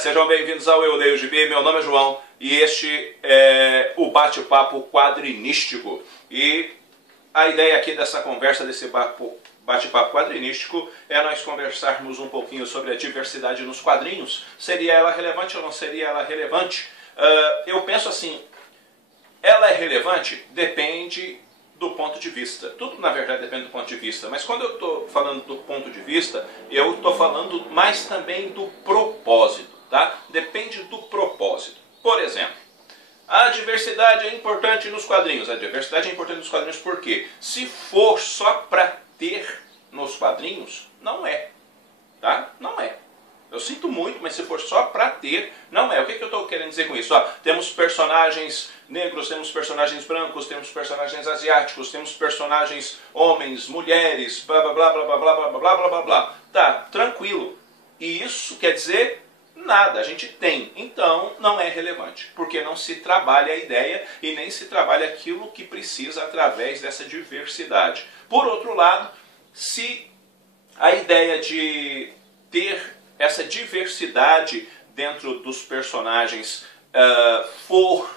sejam bem-vindos ao Eu Leio Gibi, meu nome é João e este é o bate-papo quadrinístico. E a ideia aqui dessa conversa, desse bate-papo quadrinístico, é nós conversarmos um pouquinho sobre a diversidade nos quadrinhos. Seria ela relevante ou não seria ela relevante? Eu penso assim, ela é relevante? Depende do ponto de vista. Tudo, na verdade, depende do ponto de vista. Mas quando eu estou falando do ponto de vista, eu estou falando mais também do propósito, tá? Depende do propósito. Por exemplo, a diversidade é importante nos quadrinhos. A diversidade é importante nos quadrinhos por quê? Se for só para ter nos quadrinhos, não é. Tá? Não é. Eu sinto muito, mas se for só para ter, não é. O que eu estou querendo dizer com isso? Temos personagens negros, temos personagens brancos, temos personagens asiáticos, temos personagens homens, mulheres, blá blá blá blá blá blá blá blá blá blá blá. Tá, tranquilo. E isso quer dizer nada, a gente tem. Então não é relevante, porque não se trabalha a ideia e nem se trabalha aquilo que precisa através dessa diversidade. Por outro lado, se a ideia de ter essa diversidade dentro dos personagens for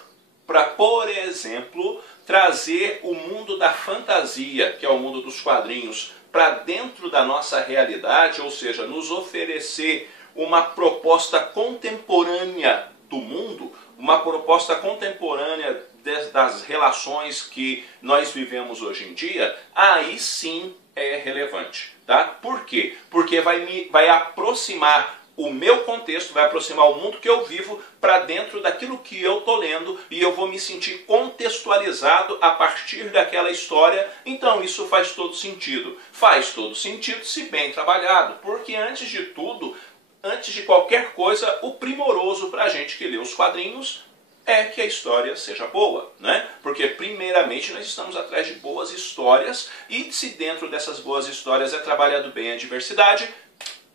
para, por exemplo, trazer o mundo da fantasia, que é o mundo dos quadrinhos, para dentro da nossa realidade, ou seja, nos oferecer uma proposta contemporânea do mundo, uma proposta contemporânea das relações que nós vivemos hoje em dia, aí sim é relevante. Tá? Por quê? Porque vai aproximar o meu contexto, vai aproximar o mundo que eu vivo para dentro daquilo que eu estou lendo e eu vou me sentir contextualizado a partir daquela história. Então isso faz todo sentido. Faz todo sentido se bem trabalhado, porque antes de tudo, antes de qualquer coisa, o primoroso para a gente que lê os quadrinhos é que a história seja boa, né? Porque primeiramente nós estamos atrás de boas histórias e se dentro dessas boas histórias é trabalhado bem a diversidade,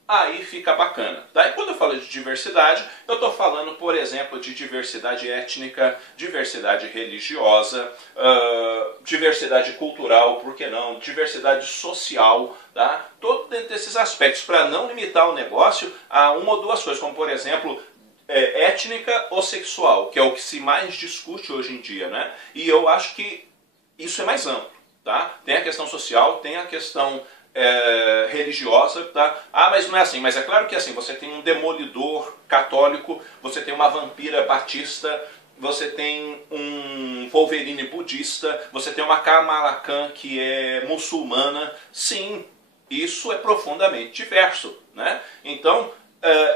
aí fica bacana, tá? E quando eu falo de diversidade, eu estou falando, por exemplo, de diversidade étnica, diversidade religiosa, diversidade cultural, por que não? Diversidade social, tá? Todo dentro desses aspectos, para não limitar o negócio a uma ou duas coisas, como por exemplo, étnica ou sexual, que é o que se mais discute hoje em dia, né? E eu acho que isso é mais amplo, tá? Tem a questão social, tem a questão religiosa, tá? Mas não é assim, mas é claro que é assim, você tem um demolidor católico, você tem uma vampira batista, você tem um Wolverine budista, você tem uma Kamala Khan que é muçulmana. Sim, isso é profundamente diverso, né? Então,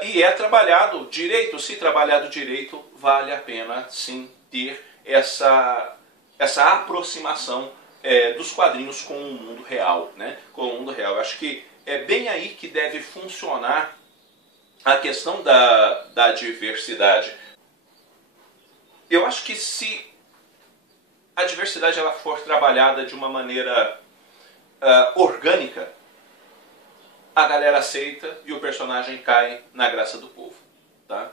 e é trabalhado direito. Se trabalhado direito, vale a pena sim ter essa aproximação dos quadrinhos com o mundo real, né? Com o mundo real. Eu acho que é bem aí que deve funcionar a questão da diversidade. Eu acho que se a diversidade ela for trabalhada de uma maneira orgânica, a galera aceita e o personagem cai na graça do povo. Tá?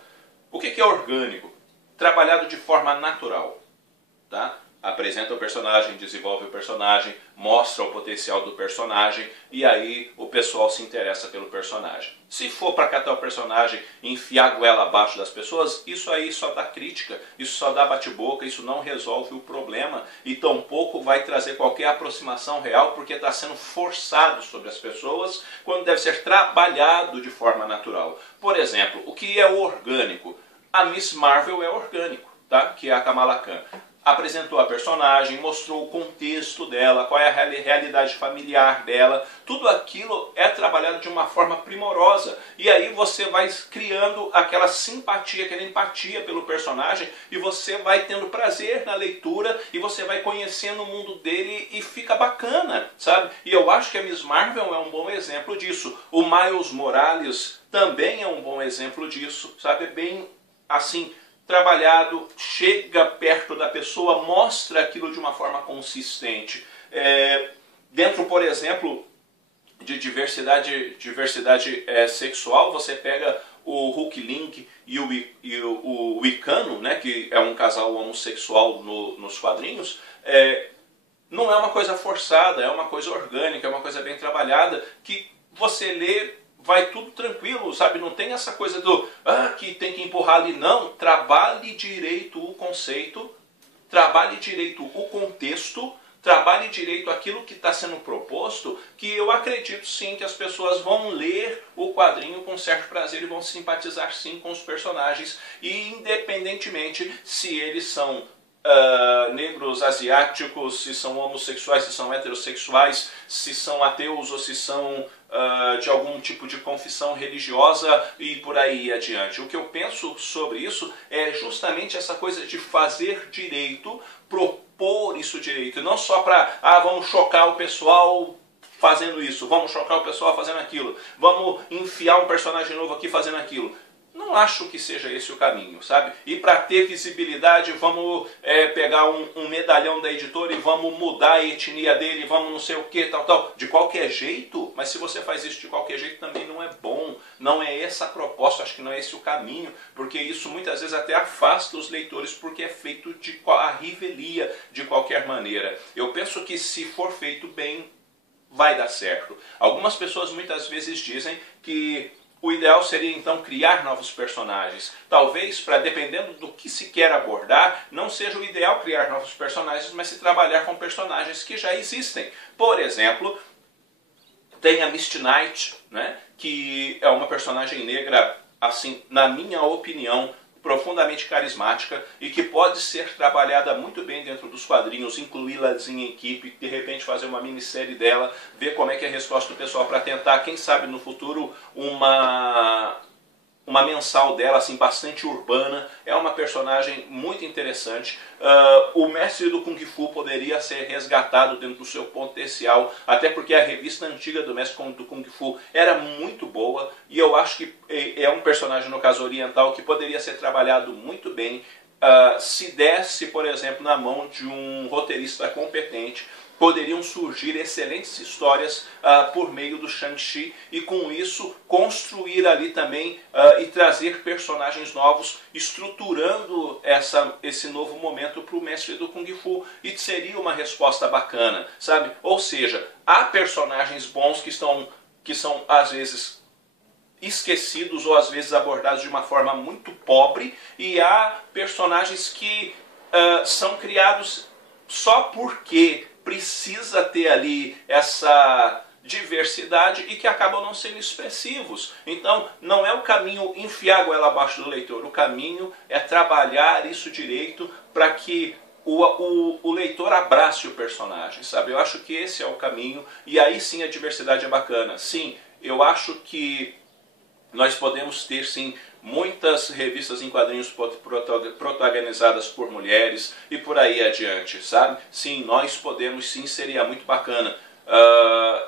O que é orgânico? Trabalhado de forma natural. Tá? Apresenta o personagem, desenvolve o personagem, mostra o potencial do personagem e aí o pessoal se interessa pelo personagem. Se for para catar o personagem e enfiar a goela abaixo das pessoas, isso aí só dá crítica, isso só dá bate-boca, isso não resolve o problema e tampouco vai trazer qualquer aproximação real porque está sendo forçado sobre as pessoas quando deve ser trabalhado de forma natural. Por exemplo, o que é o orgânico? A Miss Marvel é orgânico, tá? Que é a Kamala Khan. Apresentou a personagem, mostrou o contexto dela, qual é a realidade familiar dela, tudo aquilo é trabalhado de uma forma primorosa. E aí você vai criando aquela simpatia, aquela empatia pelo personagem e você vai tendo prazer na leitura e você vai conhecendo o mundo dele e fica bacana, sabe? E eu acho que a Miss Marvel é um bom exemplo disso. O Miles Morales também é um bom exemplo disso, sabe? Bem assim, trabalhado, chega perto da pessoa, mostra aquilo de uma forma consistente. Dentro, por exemplo, de diversidade sexual, você pega o Hulkling e o Wiccan, né, que é um casal homossexual nos quadrinhos. Não é uma coisa forçada, é uma coisa orgânica, é uma coisa bem trabalhada, que você lê vai tudo tranquilo, sabe? Não tem essa coisa do, que tem que empurrar ali. Não, trabalhe direito o conceito, trabalhe direito o contexto, trabalhe direito aquilo que está sendo proposto, que eu acredito sim que as pessoas vão ler o quadrinho com certo prazer e vão simpatizar sim com os personagens, e independentemente se eles são negros, asiáticos, se são homossexuais, se são heterossexuais, se são ateus ou se são de algum tipo de confissão religiosa e por aí adiante. O que eu penso sobre isso é justamente essa coisa de fazer direito, propor isso direito, e não só para, vamos chocar o pessoal fazendo isso, vamos chocar o pessoal fazendo aquilo, vamos enfiar um personagem novo aqui fazendo aquilo. Não acho que seja esse o caminho, sabe? E para ter visibilidade, vamos pegar um medalhão da editora e vamos mudar a etnia dele, vamos não sei o que, tal, tal. De qualquer jeito, mas se você faz isso de qualquer jeito também não é bom. Não é essa a proposta, acho que não é esse o caminho, porque isso muitas vezes até afasta os leitores, porque é feito a revelia de qualquer maneira. Eu penso que se for feito bem, vai dar certo. Algumas pessoas muitas vezes dizem que o ideal seria então criar novos personagens. Talvez, dependendo do que se quer abordar, não seja o ideal criar novos personagens, mas se trabalhar com personagens que já existem. Por exemplo, tem a Misty Knight, né, que é uma personagem negra, assim, na minha opinião, profundamente carismática e que pode ser trabalhada muito bem dentro dos quadrinhos, incluí-las em equipe, de repente fazer uma minissérie dela, ver como é que é a resposta do pessoal para tentar, quem sabe no futuro, uma mensal dela, assim, bastante urbana. É uma personagem muito interessante. O Mestre do Kung Fu poderia ser resgatado dentro do seu potencial, até porque a revista antiga do Mestre do Kung Fu era muito boa, e eu acho que é um personagem, no caso oriental, que poderia ser trabalhado muito bem, se desse, por exemplo, na mão de um roteirista competente. Poderiam surgir excelentes histórias por meio do Shang-Chi, e com isso construir ali também e trazer personagens novos, estruturando esse novo momento para o Mestre do Kung Fu, e seria uma resposta bacana, sabe? Ou seja, há personagens bons que são às vezes esquecidos ou às vezes abordados de uma forma muito pobre, e há personagens que são criados só porque precisa ter ali essa diversidade e que acabam não sendo expressivos. Então, não é o caminho enfiar a goela abaixo do leitor. O caminho é trabalhar isso direito para que o leitor abrace o personagem, sabe? Eu acho que esse é o caminho, e aí sim a diversidade é bacana. Sim, eu acho que nós podemos ter, sim, muitas revistas em quadrinhos protagonizadas por mulheres e por aí adiante, sabe? Sim, nós podemos, sim, seria muito bacana.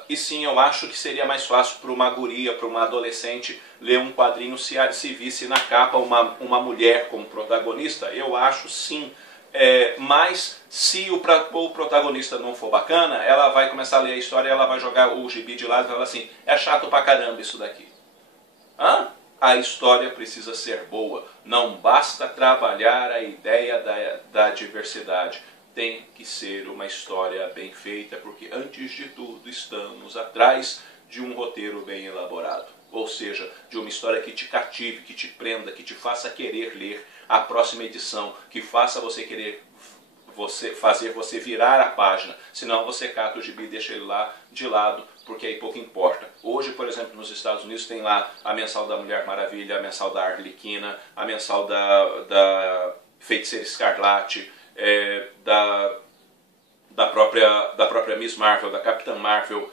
E sim, eu acho que seria mais fácil para uma guria, para uma adolescente, ler um quadrinho se visse na capa uma mulher como protagonista. Eu acho, sim. Mas se o protagonista não for bacana, ela vai começar a ler a história, ela vai jogar o gibi de lado e falar assim, é chato pra caramba isso daqui. A história precisa ser boa. Não basta trabalhar a ideia da diversidade. Tem que ser uma história bem feita, porque antes de tudo estamos atrás de um roteiro bem elaborado. Ou seja, de uma história que te cative, que te prenda, que te faça querer ler a próxima edição, que faça você querer fazer você virar a página. Senão você cata o gibi e deixa ele lá de lado, porque aí pouco importa. Hoje, por exemplo, nos Estados Unidos tem lá a mensal da Mulher Maravilha, a mensal da Arlequina, a mensal da Feiticeira Escarlate, da própria Miss Marvel, da Capitã Marvel,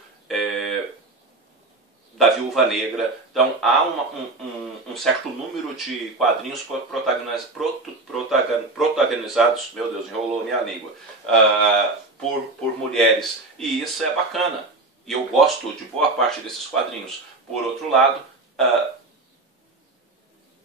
da Viúva Negra. Então há um certo número de quadrinhos protagonizados, meu Deus, enrolou minha língua, por mulheres, e isso é bacana, e eu gosto de boa parte desses quadrinhos. Por outro lado,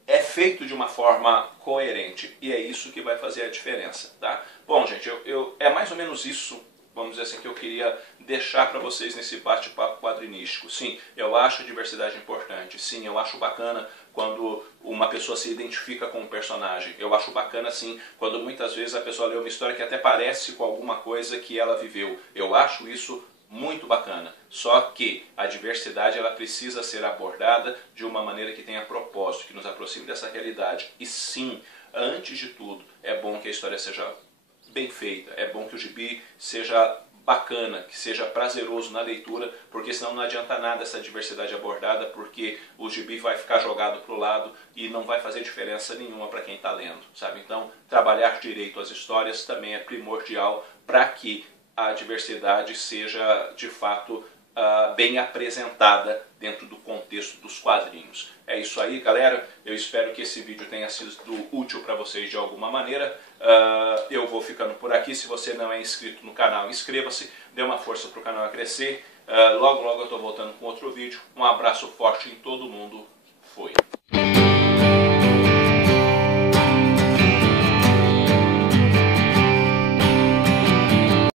é feito de uma forma coerente, e é isso que vai fazer a diferença, tá? Bom, gente, é mais ou menos isso, vamos dizer assim, que eu queria deixar para vocês nesse bate-papo quadrinístico. Sim, eu acho a diversidade importante. Sim, eu acho bacana quando uma pessoa se identifica com um personagem. Eu acho bacana, sim, quando muitas vezes a pessoa lê uma história que até parece com alguma coisa que ela viveu. Eu acho isso muito bacana. Só que a diversidade ela precisa ser abordada de uma maneira que tenha propósito, que nos aproxime dessa realidade. E sim, antes de tudo, é bom que a história seja bem feita, é bom que o gibi seja bacana, que seja prazeroso na leitura, porque senão não adianta nada essa diversidade abordada, porque o gibi vai ficar jogado para o lado e não vai fazer diferença nenhuma para quem está lendo, sabe? Então, trabalhar direito as histórias também é primordial para que a diversidade seja, de fato, bem apresentada dentro do contexto dos quadrinhos. É isso aí, galera. Eu espero que esse vídeo tenha sido útil para vocês de alguma maneira. Eu vou ficando por aqui. Se você não é inscrito no canal, inscreva-se, dê uma força para o canal crescer. Logo, logo eu estou voltando com outro vídeo. Um abraço forte em todo mundo.